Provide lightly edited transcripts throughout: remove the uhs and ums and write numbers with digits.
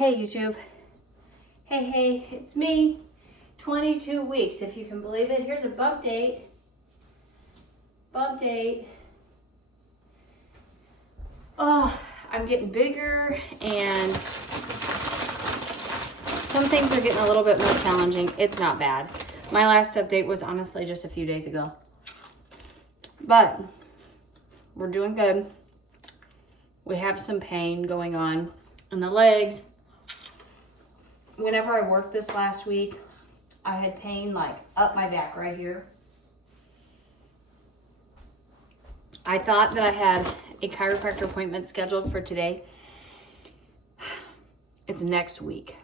Hey YouTube. Hey, it's me. 22 weeks, if you can believe it. Here's a bump date. Oh, I'm getting bigger and some things are getting a little bit more challenging. It's not bad. My last update was honestly just a few days ago. But we're doing good. We have some pain going on in the legs. Whenever I worked this last week, I had pain like up my back right here. I thought that I had a chiropractor appointment scheduled for today. It's next week.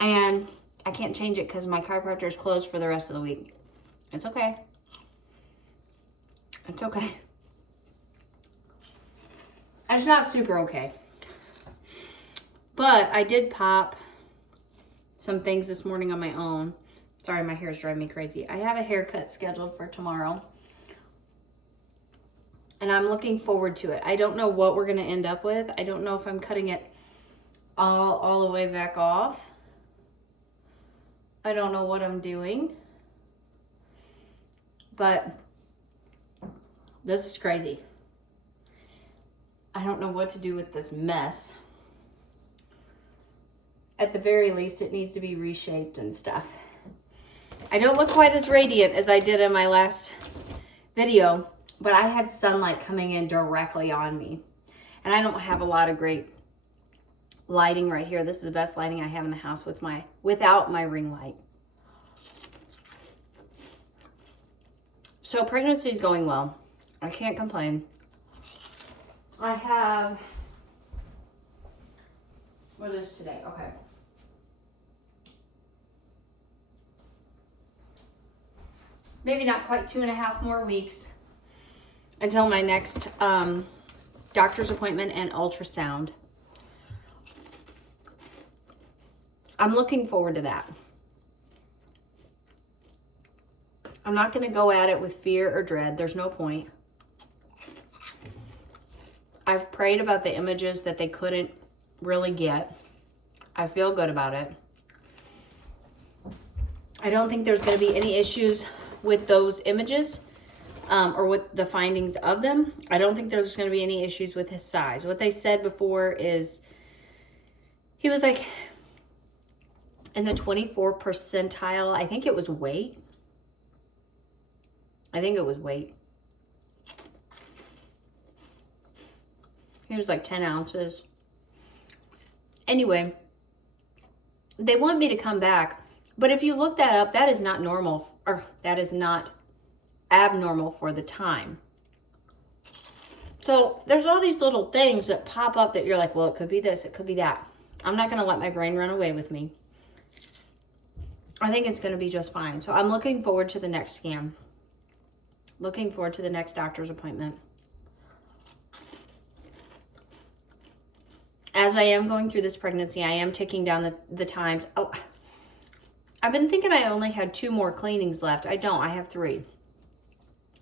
And I can't change it because my chiropractor is closed for the rest of the week. It's okay. It's okay. It's not super okay. But I did pop some things this morning on my own. Sorry, my hair is driving me crazy. I have a haircut scheduled for tomorrow. And I'm looking forward to it. I don't know what we're going to end up with. I don't know if I'm cutting it all the way back off. I don't know what I'm doing. But this is crazy. I don't know what to do with this mess. At the very least, it needs to be reshaped and stuff. I don't look quite as radiant as I did in my last video, but I had sunlight coming in directly on me. And I don't have a lot of great lighting right here. This is the best lighting I have in the house without my ring light. So pregnancy is going well. I can't complain. I have, what is today? Okay. Maybe not quite 2.5 more weeks until my next doctor's appointment and ultrasound. I'm looking forward to that. I'm not going to go at it with fear or dread. There's no point. I've prayed about the images that they couldn't really get. I feel good about it. I don't think there's going to be any issues with those images or with the findings of them. I don't think there's going to be any issues with his size. What they said before is he was like in the 24th percentile. I think it was weight. He was like 10 ounces. Anyway, they want me to come back. But if you look that up, that is not normal, or that is not abnormal for the time. So there's all these little things that pop up that you're like, well, it could be this, it could be that. I'm not going to let my brain run away with me. I think it's going to be just fine. So I'm looking forward to the next scan. Looking forward to the next doctor's appointment. As I am going through this pregnancy, I am taking down the times. Oh, I've been thinking I only had 2 more cleanings left. I don't. I have 3.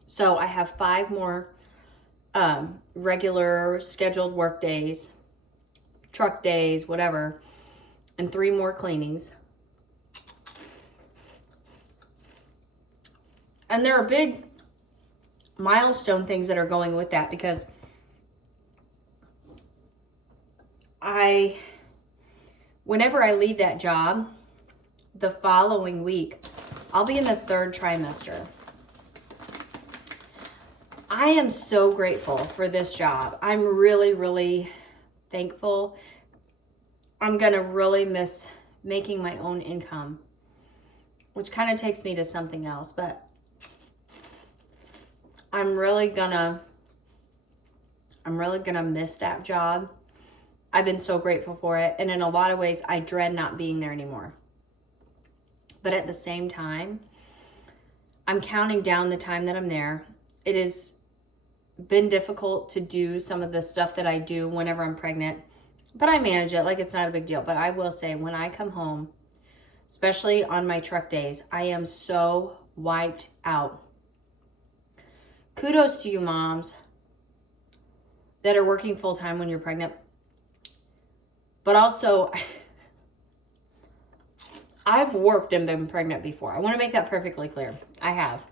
So I have 5 more regular scheduled work days, truck days, whatever, and 3 more cleanings. And there are big milestone things that are going with that because whenever I leave that job, the following week, I'll be in the 3rd trimester. I am so grateful for this job. I'm really, really thankful. I'm going to really miss making my own income, which kind of takes me to something else, but I'm really gonna miss that job. I've been so grateful for it. And in a lot of ways, I dread not being there anymore. But at the same time, I'm counting down the time that I'm there. It has been difficult to do some of the stuff that I do whenever I'm pregnant, but I manage it like it's not a big deal. But I will say when I come home, especially on my truck days, I am so wiped out. Kudos to you moms that are working full-time when you're pregnant. But also, I've worked and been pregnant before. I want to make that perfectly clear. I have.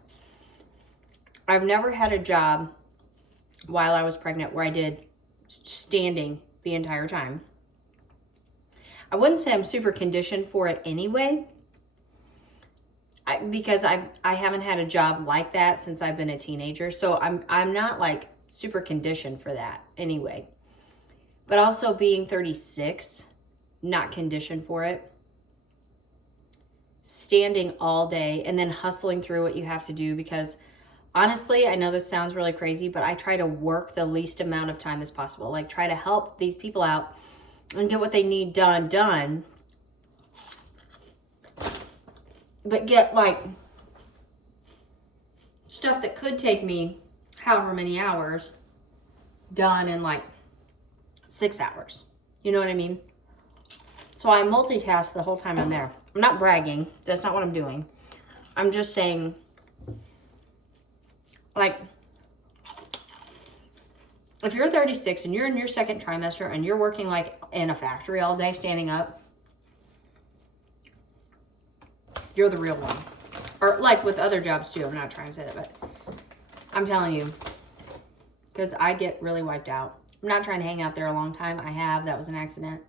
I've never had a job while I was pregnant where I did standing the entire time. I wouldn't say I'm super conditioned for it anyway, because I haven't had a job like that since I've been a teenager. So I'm not like super conditioned for that anyway. But also being 36, not conditioned for it. Standing all day and then hustling through what you have to do, because honestly, I know this sounds really crazy, but I try to work the least amount of time as possible. Like, try to help these people out and get what they need done. But get like stuff that could take me however many hours done in like 6 hours. You know what I mean? So I multitask the whole time I'm there. I'm not bragging. That's not what I'm doing. I'm just saying, like, if you're 36 and you're in your second trimester and you're working like in a factory all day standing up, you're the real one. Or like with other jobs too. I'm not trying to say that, but I'm telling you, because I get really wiped out. I'm not trying to hang out there a long time. I have. That was an accident.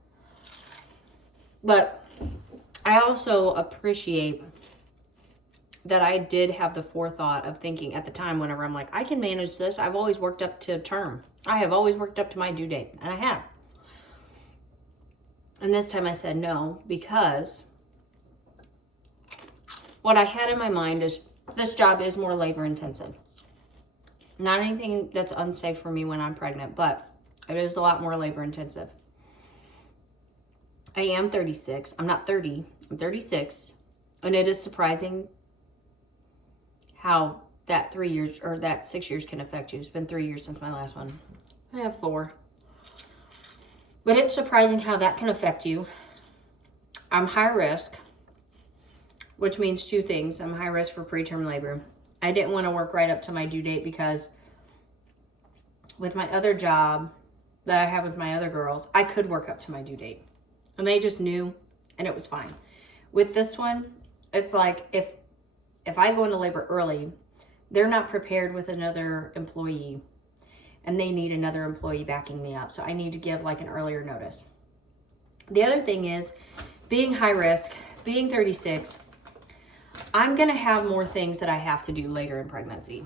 But I also appreciate that I did have the forethought of thinking at the time, whenever I'm like, I can manage this. I've always worked up to term. I have always worked up to my due date, and I have. And this time I said no, because what I had in my mind is this job is more labor intensive. Not anything that's unsafe for me when I'm pregnant, but it is a lot more labor intensive. I am 36. I'm not 30. I'm 36. And it is surprising how that 3 years or that 6 years can affect you. It's been 3 years since my last one. I have 4. But it's surprising how that can affect you. I'm high risk, which means 2 things. I'm high risk for preterm labor. I didn't want to work right up to my due date, because with my other job that I have with my other girls, I could work up to my due date. And they just knew, and it was fine. With this one, it's like if I go into labor early, they're not prepared with another employee, and they need another employee backing me up. So I need to give like an earlier notice. The other thing is, being high risk, being 36, I'm going to have more things that I have to do later in pregnancy.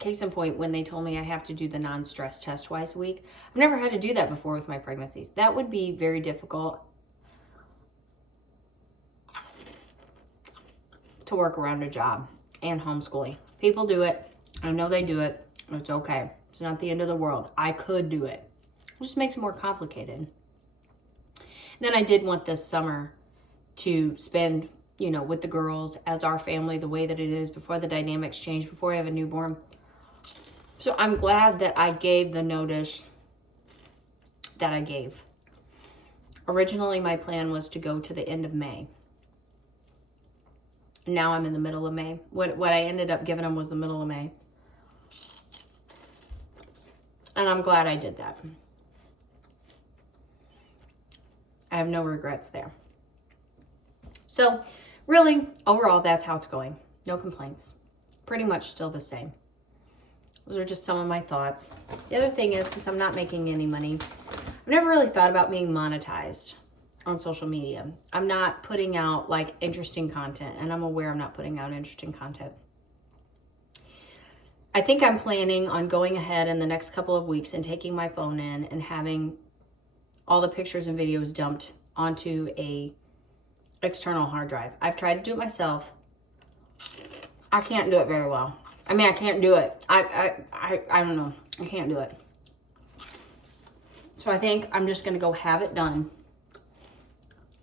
Case in point, when they told me I have to do the non-stress test twice a week, I've never had to do that before with my pregnancies. That would be very difficult to work around a job and homeschooling. People do it. I know they do it. It's okay. It's not the end of the world. I could do it. It just makes it more complicated. Then I did want this summer to spend, with the girls as our family, the way that it is before the dynamics change, before I have a newborn. So I'm glad that I gave the notice that I gave. Originally, my plan was to go to the end of May. Now I'm in the middle of May. What I ended up giving them was the middle of May. And I'm glad I did that. I have no regrets there. So really, overall, that's how it's going. No complaints. Pretty much still the same. Those are just some of my thoughts. The other thing is, since I'm not making any money, I've never really thought about being monetized on social media. I'm not putting out like interesting content, and I'm aware I'm not putting out interesting content. I think I'm planning on going ahead in the next couple of weeks and taking my phone in and having all the pictures and videos dumped onto a external hard drive. I've tried to do it myself. I can't do it very well. I mean, I can't do it. I don't know. I can't do it. So I think I'm just going to go have it done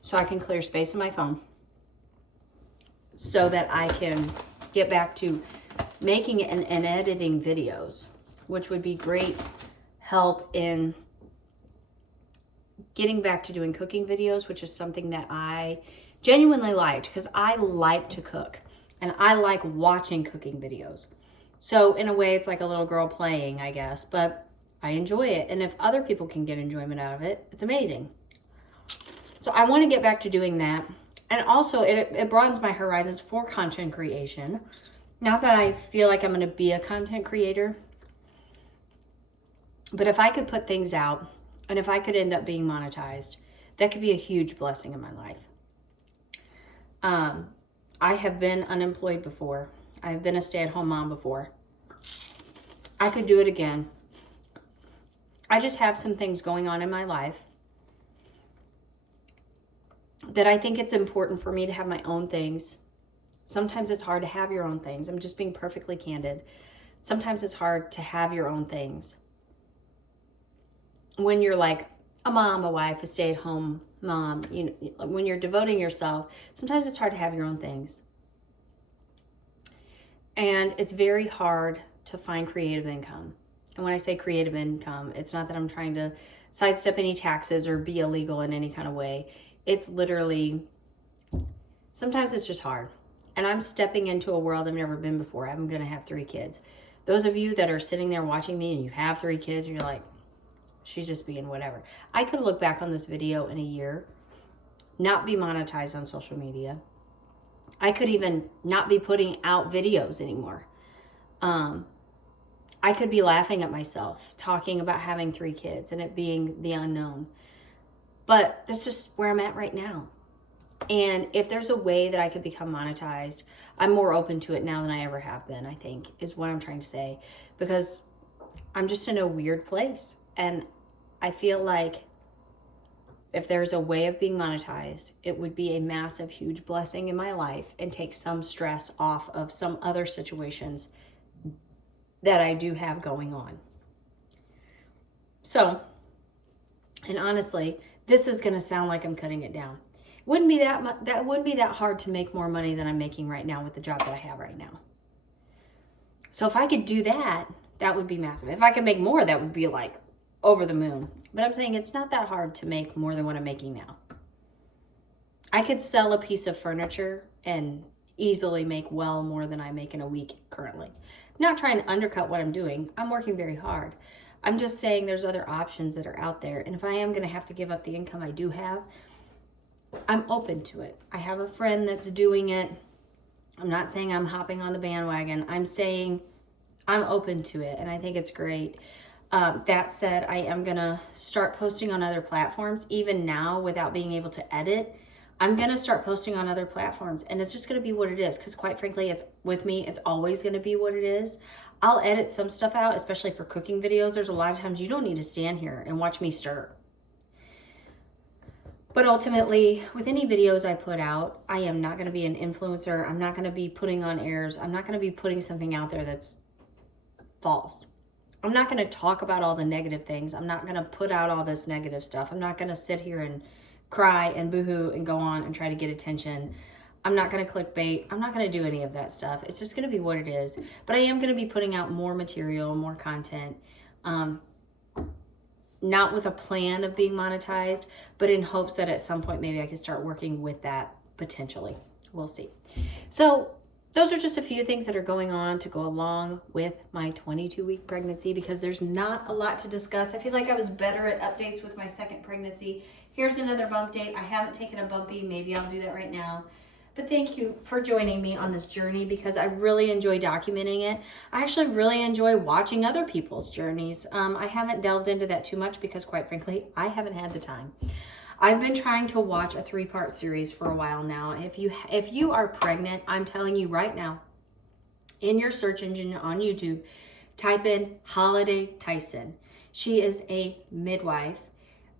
so I can clear space in my phone so that I can get back to making and editing videos, which would be great help in getting back to doing cooking videos, which is something that I genuinely liked, because I like to cook and I like watching cooking videos. So in a way, it's like a little girl playing, I guess, but I enjoy it. And if other people can get enjoyment out of it, it's amazing. So I want to get back to doing that. And also it broadens my horizons for content creation. Not that I feel like I'm going to be a content creator, but if I could put things out and if I could end up being monetized, that could be a huge blessing in my life. I have been unemployed before. I've been a stay-at-home mom before. I could do it again. I just have some things going on in my life that I think it's important for me to have my own things. Sometimes it's hard to have your own things. I'm just being perfectly candid. Sometimes it's hard to have your own things. When you're like a mom, a wife, a stay-at-home mom, when you're devoting yourself, sometimes it's hard to have your own things. And it's very hard to find creative income. And when I say creative income, it's not that I'm trying to sidestep any taxes or be illegal in any kind of way. It's literally, sometimes it's just hard. And I'm stepping into a world I've never been before. I'm going to have 3 kids. Those of you that are sitting there watching me and you have 3 kids, and you're like, she's just being whatever. I could look back on this video in a year, not be monetized on social media. I could even not be putting out videos anymore. I could be laughing at myself, talking about having 3 kids and it being the unknown. But that's just where I'm at right now. And if there's a way that I could become monetized, I'm more open to it now than I ever have been, I think, is what I'm trying to say. Because I'm just in a weird place. And I feel like if there's a way of being monetized, it would be a massive, huge blessing in my life and take some stress off of some other situations that I do have going on. So, and honestly, this is going to sound like I'm cutting it down. Wouldn't be that hard to make more money than I'm making right now with the job that I have right now. So if I could do that, that would be massive. If I could make more, that would be like over the moon. But I'm saying it's not that hard to make more than what I'm making now. I could sell a piece of furniture and easily make well more than I make in a week currently. I'm not trying to undercut what I'm doing. I'm working very hard. I'm just saying there's other options that are out there. And if I am going to have to give up the income I do have, I'm open to it. I have a friend that's doing it. I'm not saying I'm hopping on the bandwagon. I'm saying I'm open to it, and I think it's great. That said, I am going to start posting on other platforms, even now without being able to edit. I'm going to start posting on other platforms, and it's just going to be what it is, because quite frankly, it's with me, it's always going to be what it is. I'll edit some stuff out, especially for cooking videos. There's a lot of times you don't need to stand here and watch me stir. But ultimately, with any videos I put out, I am not going to be an influencer. I'm not going to be putting on airs. I'm not going to be putting something out there that's false. I'm not going to talk about all the negative things. I'm not going to put out all this negative stuff. I'm not going to sit here and cry and boohoo and go on and try to get attention. I'm not going to clickbait. I'm not going to do any of that stuff. It's just going to be what it is. But I am going to be putting out more material, more content. Not with a plan of being monetized, but in hopes that at some point maybe I can start working with that potentially. We'll see. So those are just a few things that are going on to go along with my 22-week pregnancy, because there's not a lot to discuss. I feel like I was better at updates with my second pregnancy. Here's another bump date. I haven't taken a bumpy. Maybe I'll do that right now. But thank you for joining me on this journey, because I really enjoy documenting it. I actually really enjoy watching other people's journeys. I haven't delved into that too much because, quite frankly, I haven't had the time. I've been trying to watch a 3-part series for a while now. If you are pregnant, I'm telling you right now, in your search engine on YouTube, type in Holiday Tyson. She is a midwife,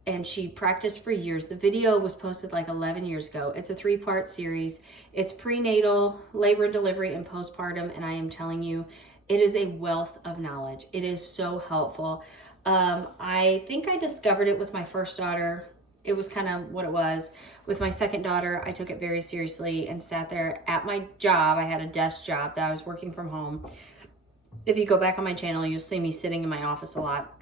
and she practiced for years. The video was posted like 11 years ago. It's a 3-part series. It's prenatal, labor and delivery, and postpartum. And I am telling you, it is a wealth of knowledge. It is so helpful. I think I discovered it with my first daughter. It was kind of what it was. With my second daughter, I took it very seriously and sat there at my job. I had a desk job that I was working from home. If you go back on my channel, you'll see me sitting in my office a lot.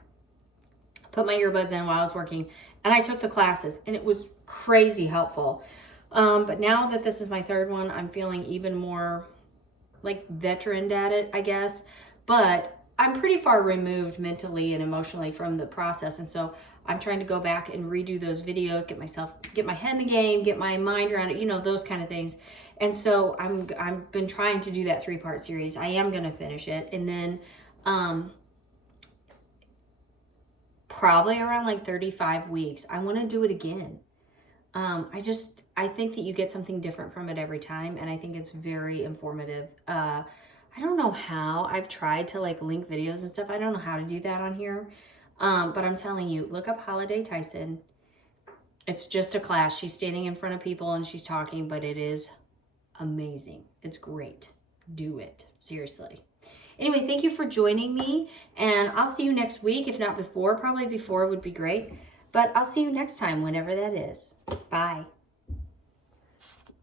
Put my earbuds in while I was working, and I took the classes, and it was crazy helpful. But now that this is my 3rd one, I'm feeling even more like veteran at it, I guess. But I'm pretty far removed mentally and emotionally from the process, and so I'm trying to go back and redo those videos, get my head in the game, get my mind around it, you know, those kind of things. And so I've been trying to do that 3-part series. I am going to finish it. And then, probably around like 35 weeks, I want to do it again. I think that you get something different from it every time. And I think it's very informative. I don't know how. I've tried to like link videos and stuff. I don't know how to do that on here. But I'm telling you, look up Holiday Tyson. It's just a class. She's standing in front of people and she's talking, but it is amazing. It's great. Do it. Seriously. Anyway, thank you for joining me, and I'll see you next week. If not before, probably before would be great. But I'll see you next time, whenever that is. Bye.